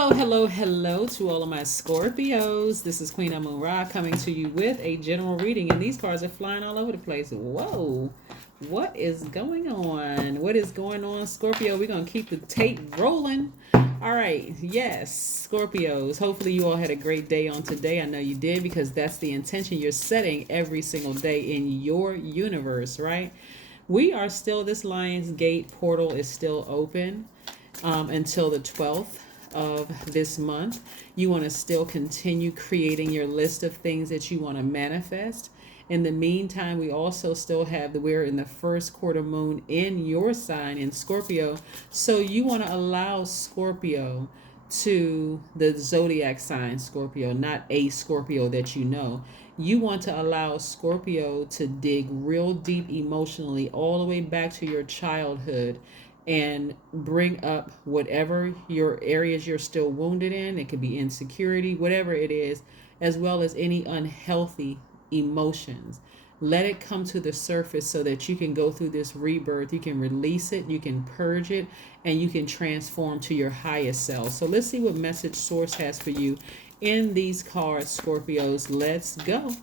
Hello to all of my Scorpios. This is Queen Amun Ra coming to you with a general reading, and these cards are flying all over the place. Whoa, what is going on? What is going on, Scorpio? We're going to keep the tape rolling. All right, yes, Scorpios. Hopefully, you all had a great day on today. I know you did because that's the intention you're setting every single day in your universe, right? We are still, this Lion's Gate portal is still open until the 12th of this month. You want to still continue creating your list of things that you want to manifest. In the meantime, we also still have we're in the first quarter moon in your sign in Scorpio. So you want to allow Scorpio to the zodiac sign Scorpio, not a Scorpio that you know. You want to allow Scorpio to dig real deep emotionally all the way back to your childhood and bring up whatever your areas you're still wounded in. It could be insecurity, whatever it is, as well as any unhealthy emotions. Let it come to the surface so that you can go through this rebirth. You can release it, you can purge it, and you can transform to your highest self. So let's see what message Source has for you in these cards, Scorpios. Let's go.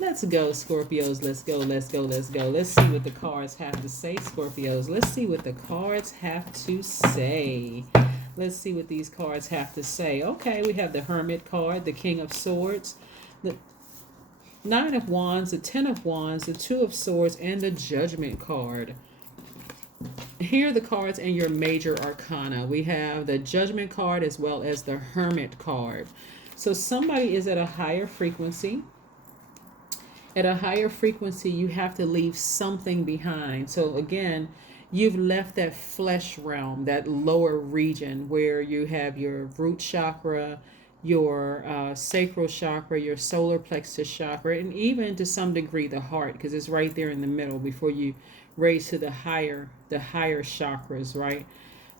Let's go, Scorpios. Let's go, let's go, let's go. Let's see what the cards have to say, Scorpios. Let's see what the cards have to say. Let's see what these cards have to say. Okay, we have the Hermit card, the King of Swords, the Nine of Wands, the Ten of Wands, the Two of Swords, and the Judgment card. Here are the cards in your major arcana. We have the Judgment card as well as the Hermit card. So somebody is at a higher frequency. At a higher frequency, you have to leave something behind. So again, you've left that flesh realm, that lower region where you have your root chakra, your sacral chakra, your solar plexus chakra, and even to some degree the heart, because it's right there in the middle before you raise to the higher chakras, right?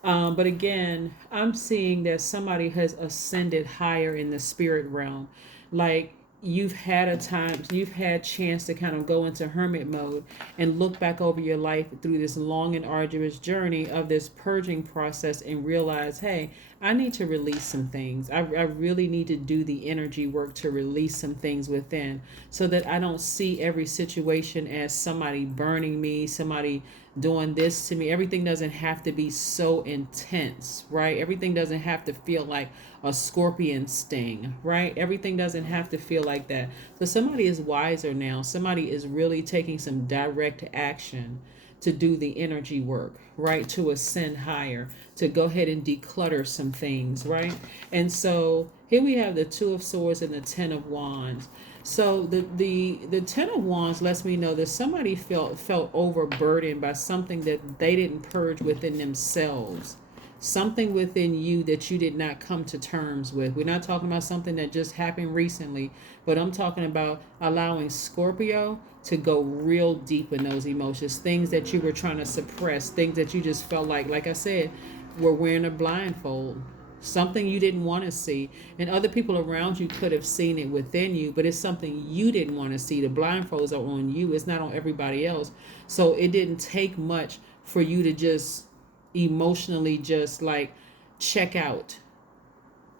But again, I'm seeing that somebody has ascended higher in the spirit realm. Like you've had chance to kind of go into hermit mode and look back over your life through this long and arduous journey of this purging process and realize, hey, I need to release some things. I really need to do the energy work to release some things within so that I don't see every situation as somebody burning me, somebody doing this to me. Everything doesn't have to be so intense, right? Everything doesn't have to feel like a scorpion sting, right? Everything doesn't have to feel like that. So somebody is wiser now. Somebody is really taking some direct action to do the energy work, right? To ascend higher, to go ahead and declutter some things, right? And so here we have the Two of Swords and the Ten of Wands. So the Ten of Wands lets me know that somebody felt overburdened by something that they didn't purge within themselves. Something within you that you did not come to terms with. We're not talking about something that just happened recently, but I'm talking about allowing Scorpio to go real deep in those emotions, things that you were trying to suppress, things that you just felt like I said, were wearing a blindfold, something you didn't want to see. And other people around you could have seen it within you, but it's something you didn't want to see. The blindfolds are on you, it's not on everybody else. So it didn't take much for you to just emotionally just like check out.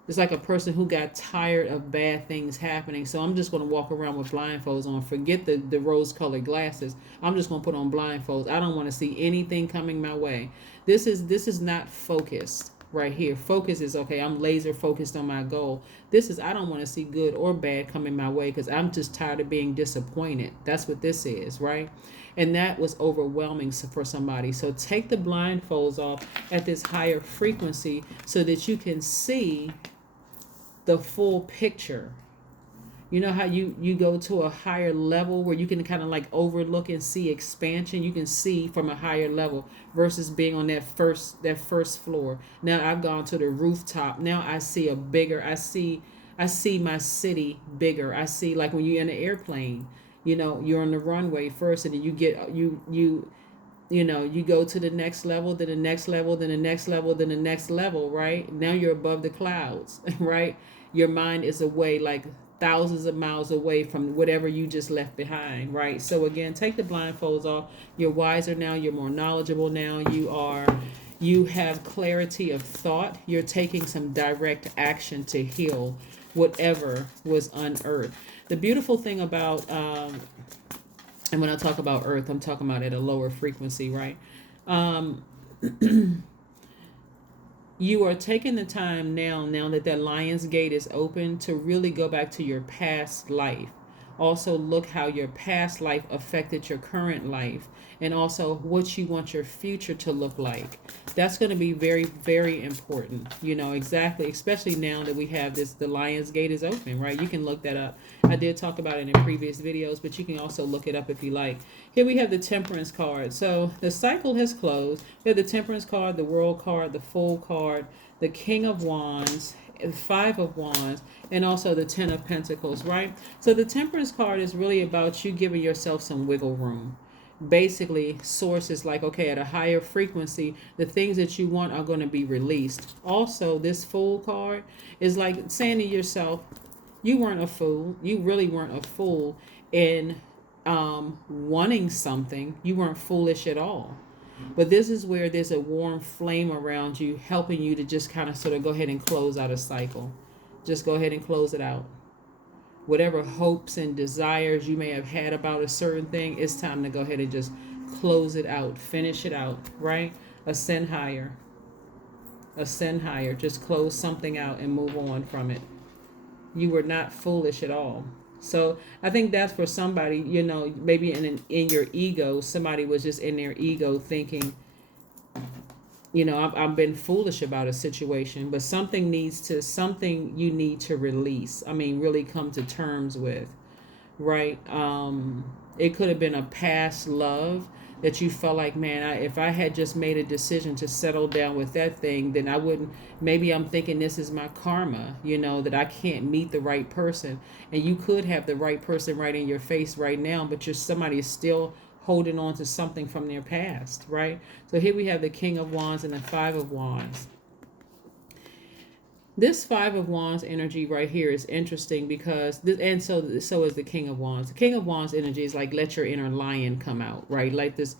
It's like a person who got tired of bad things happening. So I'm just going to walk around with blindfolds on. Forget the rose-colored glasses. I'm just going to put on blindfolds. I don't want to see anything coming my way. This is not focused right here. Focus is okay. I'm laser focused on my goal. This is I don't want to see good or bad coming my way because I'm just tired of being disappointed. That's what this is, right? And that was overwhelming for somebody. So take the blindfolds off at this higher frequency so that you can see the full picture. You know how you go to a higher level where you can kind of like overlook and see expansion. You can see from a higher level versus being on that first floor. Now I've gone to the rooftop. Now I see I see my city bigger. I see, like when you're in an airplane, you're on the runway first and then you get you go to the next level, then the next level, then the next level, then the next level, right? Now you're above the clouds, right? Your mind is away, like thousands of miles away from whatever you just left behind, right? So again, take the blindfolds off. You're wiser now. You're more knowledgeable now. You have clarity of thought. You're taking some direct action to heal whatever was unearthed. The beautiful thing about, and when I talk about earth, I'm talking about at a lower frequency, right? Um, you are taking the time now that that lion's gate is open, to really go back to your past life. Also look how your past life affected your current life, and also what you want your future to look like. That's going to be very, very important. Exactly, especially now that we have this, the lion's gate is open, right? You can look that up. I did talk about it in previous videos, but you can also look it up if you like. Here we have the temperance card. So the cycle has closed. We have the temperance card, the world card, the fool card, the king of wands, the five of wands, and also the 10 of pentacles, right? So the temperance card is really about you giving yourself some wiggle room. Basically, source is like, okay, at a higher frequency, the things that you want are going to be released. Also, this fool card is like saying to yourself, you weren't a fool. You really weren't a fool in wanting something. You weren't foolish at all. But this is where there's a warm flame around you, helping you to just kind of sort of go ahead and close out a cycle. Just go ahead and close it out. Whatever hopes and desires you may have had about a certain thing, it's time to go ahead and just close it out. Finish it out, right? Ascend higher. Ascend higher. Just close something out and move on from it. You were not foolish at all. So I think that's for somebody, maybe in your ego, somebody was just in their ego thinking, I've been foolish about a situation, but something you need to release. I mean, really come to terms with, right? It could have been a past love that you felt like, man, if I had just made a decision to settle down with that thing, then I wouldn't. Maybe I'm thinking this is my karma, that I can't meet the right person. And you could have the right person right in your face right now, but somebody is still holding on to something from their past, right? So here we have the King of Wands and the Five of Wands. This Five of Wands energy right here is interesting because so is the King of Wands. The King of Wands energy is like, let your inner lion come out, right? Like this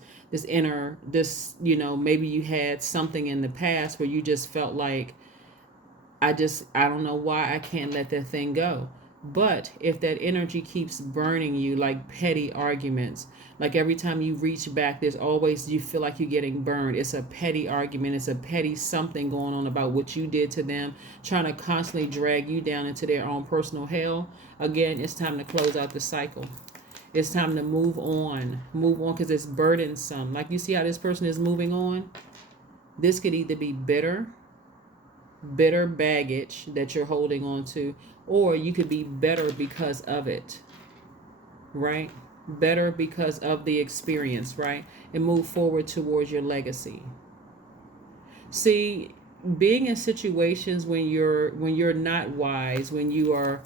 inner, maybe you had something in the past where you just felt like, I don't know why I can't let that thing go. But if that energy keeps burning you, like petty arguments, like every time you reach back, there's always, you feel like you're getting burned. It's a petty argument. It's a petty something going on about what you did to them, trying to constantly drag you down into their own personal hell. Again, it's time to close out the cycle. It's time to move on, because it's burdensome. Like, you see how this person is moving on? This could either be bitter baggage that you're holding on to, or you could be better because of it, right? Better because of the experience, right? And move forward towards your legacy. See, being in situations when you're not wise, when you are,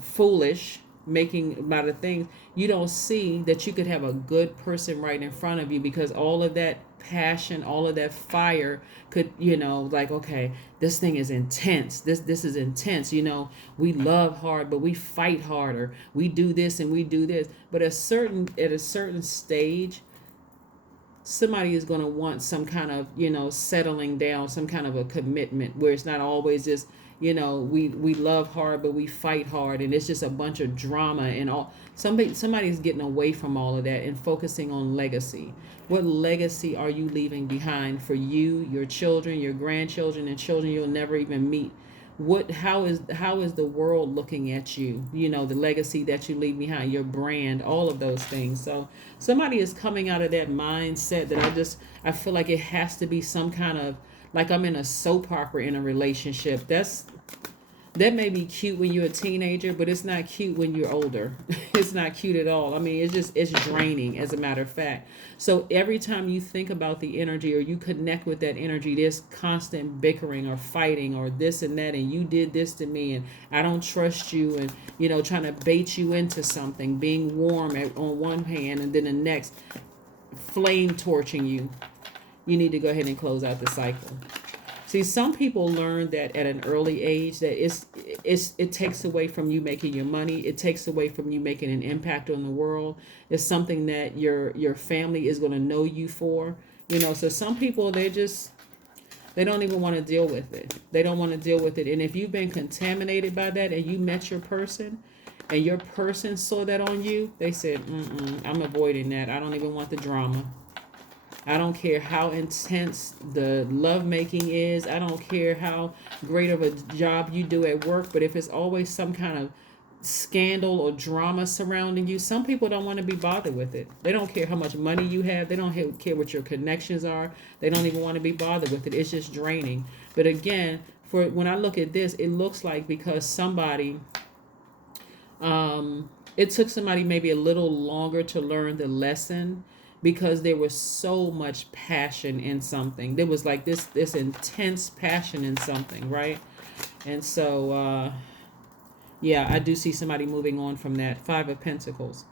foolish, making a lot of things, you don't see that you could have a good person right in front of you, because all of that passion, all of that fire could, like, okay, this thing is intense. This is intense. We love hard, but we fight harder. We do this and we do this. But at a certain stage, somebody is going to want some kind of, settling down, some kind of a commitment where it's not always just, we love hard, but we fight hard, and it's just a bunch of drama and all. Somebody's getting away from all of that and focusing on legacy. What legacy are you leaving behind for you, your children, your grandchildren, and children you'll never even meet? How is the world looking at you? The legacy that you leave behind, your brand, all of those things. So somebody is coming out of that mindset that I feel like it has to be some kind of, like, I'm in a soap opera in a relationship. That may be cute when you're a teenager, but it's not cute when you're older. It's not cute at all. I mean, it's draining, as a matter of fact. So every time you think about the energy, or you connect with that energy, there's constant bickering or fighting or this and that, and you did this to me, and I don't trust you, and, trying to bait you into something, being warm on one hand, and then the next flame torching you. You need to go ahead and close out the cycle. See, some people learn that at an early age, that it takes away from you making your money. It takes away from you making an impact on the world. It's something that your family is going to know you for. So some people, they don't even want to deal with it. They don't want to deal with it. And if you've been contaminated by that and you met your person and your person saw that on you, they said, I'm avoiding that. I don't even want the drama. I don't care how intense the lovemaking is. I don't care how great of a job you do at work. But if it's always some kind of scandal or drama surrounding you, some people don't want to be bothered with it. They don't care how much money you have. They don't care what your connections are. They don't even want to be bothered with it. It's just draining. But again, for when I look at this, it looks like because somebody, it took somebody maybe a little longer to learn the lesson, because there was so much passion in something. There was like this intense passion in something, right? And so, yeah, I do see somebody moving on from that. 5 of Pentacles.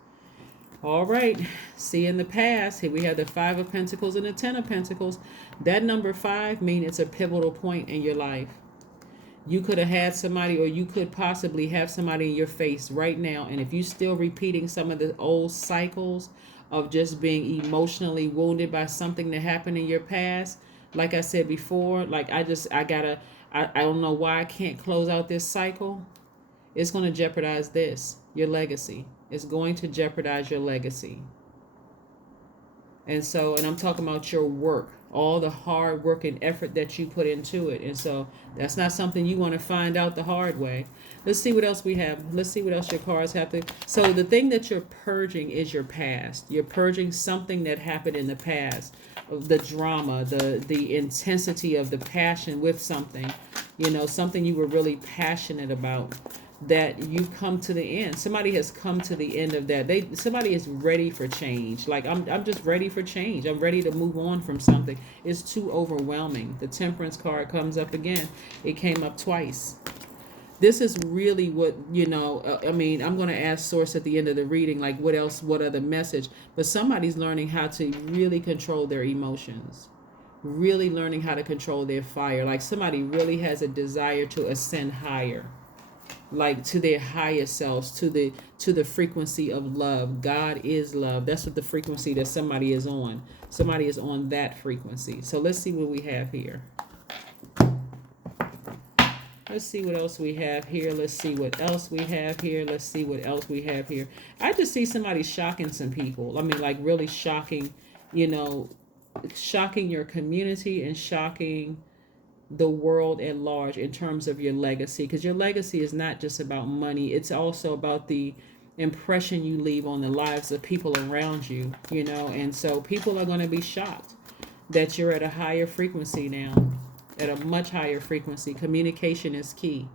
All right. See, in the past, here we have the 5 of Pentacles and the 10 of Pentacles. That number 5 means it's a pivotal point in your life. You could have had somebody, or you could possibly have somebody in your face right now. And if you're still repeating some of the old cycles of just being emotionally wounded by something that happened in your past, like I said before, like I don't know why I can't close out this cycle. It's going to jeopardize your legacy. It's going to jeopardize your legacy. And so, and I'm talking about your work, all the hard work and effort that you put into it. And so that's not something you want to find out the hard way. Let's see what else we have. Let's see what else your cards have to. So the thing that you're purging is your past. You're purging something that happened in the past. The drama, the intensity of the passion with something, something you were really passionate about, that you've come to the end. Somebody has come to the end of that. Somebody is ready for change. Like I'm just ready for change. I'm ready to move on from something. It's too overwhelming. The Temperance card comes up again. It came up twice. This is really what, I'm going to ask Source at the end of the reading, like what other message? But somebody's learning how to really control their emotions. Really learning how to control their fire. Like somebody really has a desire to ascend higher. Like to their higher selves, to the frequency of love. God is love. That's what the frequency that somebody is on. Somebody is on that frequency. So let's see what we have here. Let's see what else we have here. Let's see what else we have here. Let's see what else we have here. I just see somebody shocking some people. I mean, like really shocking, shocking your community and shocking the world at large in terms of your legacy, because your legacy is not just about money. It's also about the impression you leave on the lives of people around you, and so people are going to be shocked that you're at a higher frequency now, at a much higher frequency. Communication is key.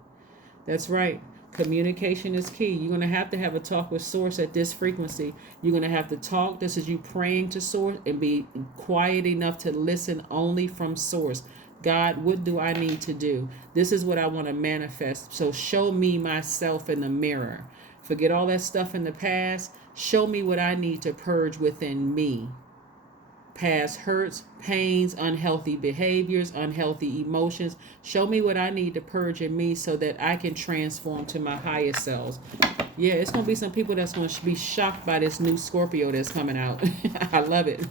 That's right. Communication is key. You're going to have a talk with Source at this frequency. You're going to have to talk. This is you praying to Source, and be quiet enough to listen only from Source. God, what do I need to do? This is what I want to manifest. So show me myself in the mirror. Forget all that stuff in the past. Show me what I need to purge within me. Past hurts, pains, unhealthy behaviors, unhealthy emotions. Show me what I need to purge in me so that I can transform to my highest selves. Yeah, it's going to be some people that's going to be shocked by this new Scorpio that's coming out. I love it.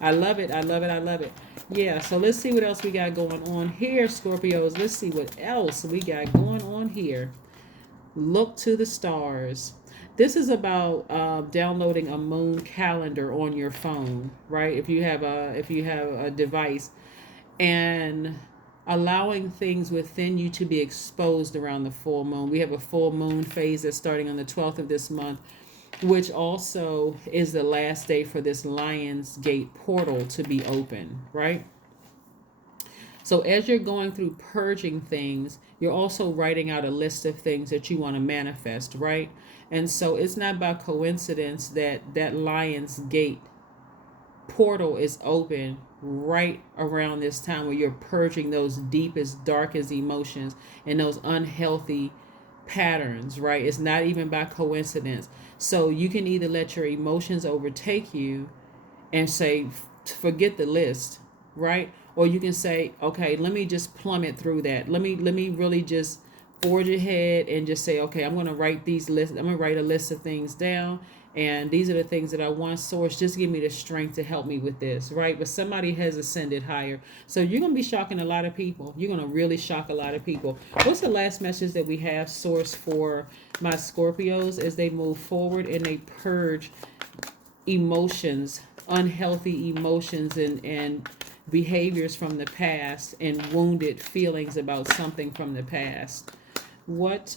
I love it. I love it. I love it. Yeah, so let's see what else we got going on here, Scorpios. Let's see what else we got going on here. Look to the stars. This is about downloading a moon calendar on your phone, right? If you have a device, and allowing things within you to be exposed around the full moon. We have a full moon phase that's starting on the 12th of this month, which also is the last day for this Lion's Gate portal to be open, right? So as you're going through purging things, you're also writing out a list of things that you want to manifest, right? And so it's not by coincidence that Lion's Gate portal is open right around this time where you're purging those deepest, darkest emotions and those unhealthy patterns, right? It's not even by coincidence. So you can either let your emotions overtake you and say, forget the list, right? Or you can say, okay, let me just plummet through that. Let me really just forge ahead and just say, okay, I'm going to write these lists. I'm going to write a list of things down, And these are the things that I want. Source, just give me the strength to help me with this, right? But somebody has ascended higher. So you're going to be shocking a lot of people. You're going to really shock a lot of people. What's the last message that we have, Source, for my Scorpios as they move forward and they purge emotions, unhealthy emotions and behaviors from the past and wounded feelings about something from the past? What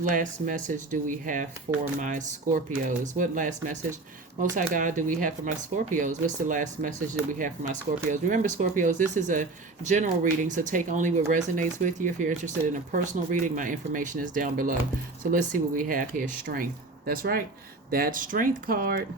last message do we have for my Scorpios? What last message, Most High God, do we have for my Scorpios? What's the last message that we have for my Scorpios? Remember, Scorpios, this is a general reading, so take only what resonates with you. If you're interested in a personal reading, my information is down below. So let's see what we have here. Strength. That's right. That strength card.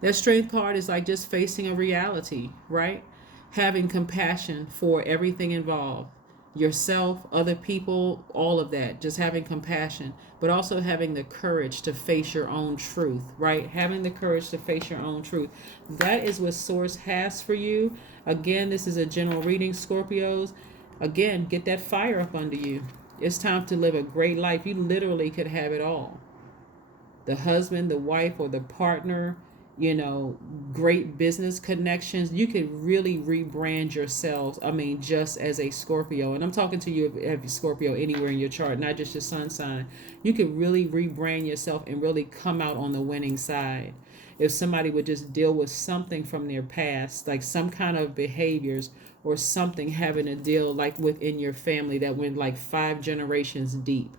That strength card is like just facing a reality, right? Having compassion for everything involved. Yourself, other people, all of that. Just having compassion, but also having the courage to face your own truth, right? Having the courage to face your own truth. That is what Source has for you. Again, this is a general reading, Scorpios. Again, get that fire up under you. It's time to live a great life. You literally could have it all. The husband, the wife, or the partner, great business connections. You could really rebrand yourselves. I mean, just as a Scorpio. And I'm talking to you if you have Scorpio anywhere in your chart, not just your sun sign. You could really rebrand yourself and really come out on the winning side. If somebody would just deal with something from their past, like some kind of behaviors or something having a deal like within your family that went like 5 generations deep.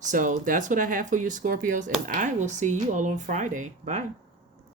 So that's what I have for you, Scorpios. And I will see you all on Friday. Bye.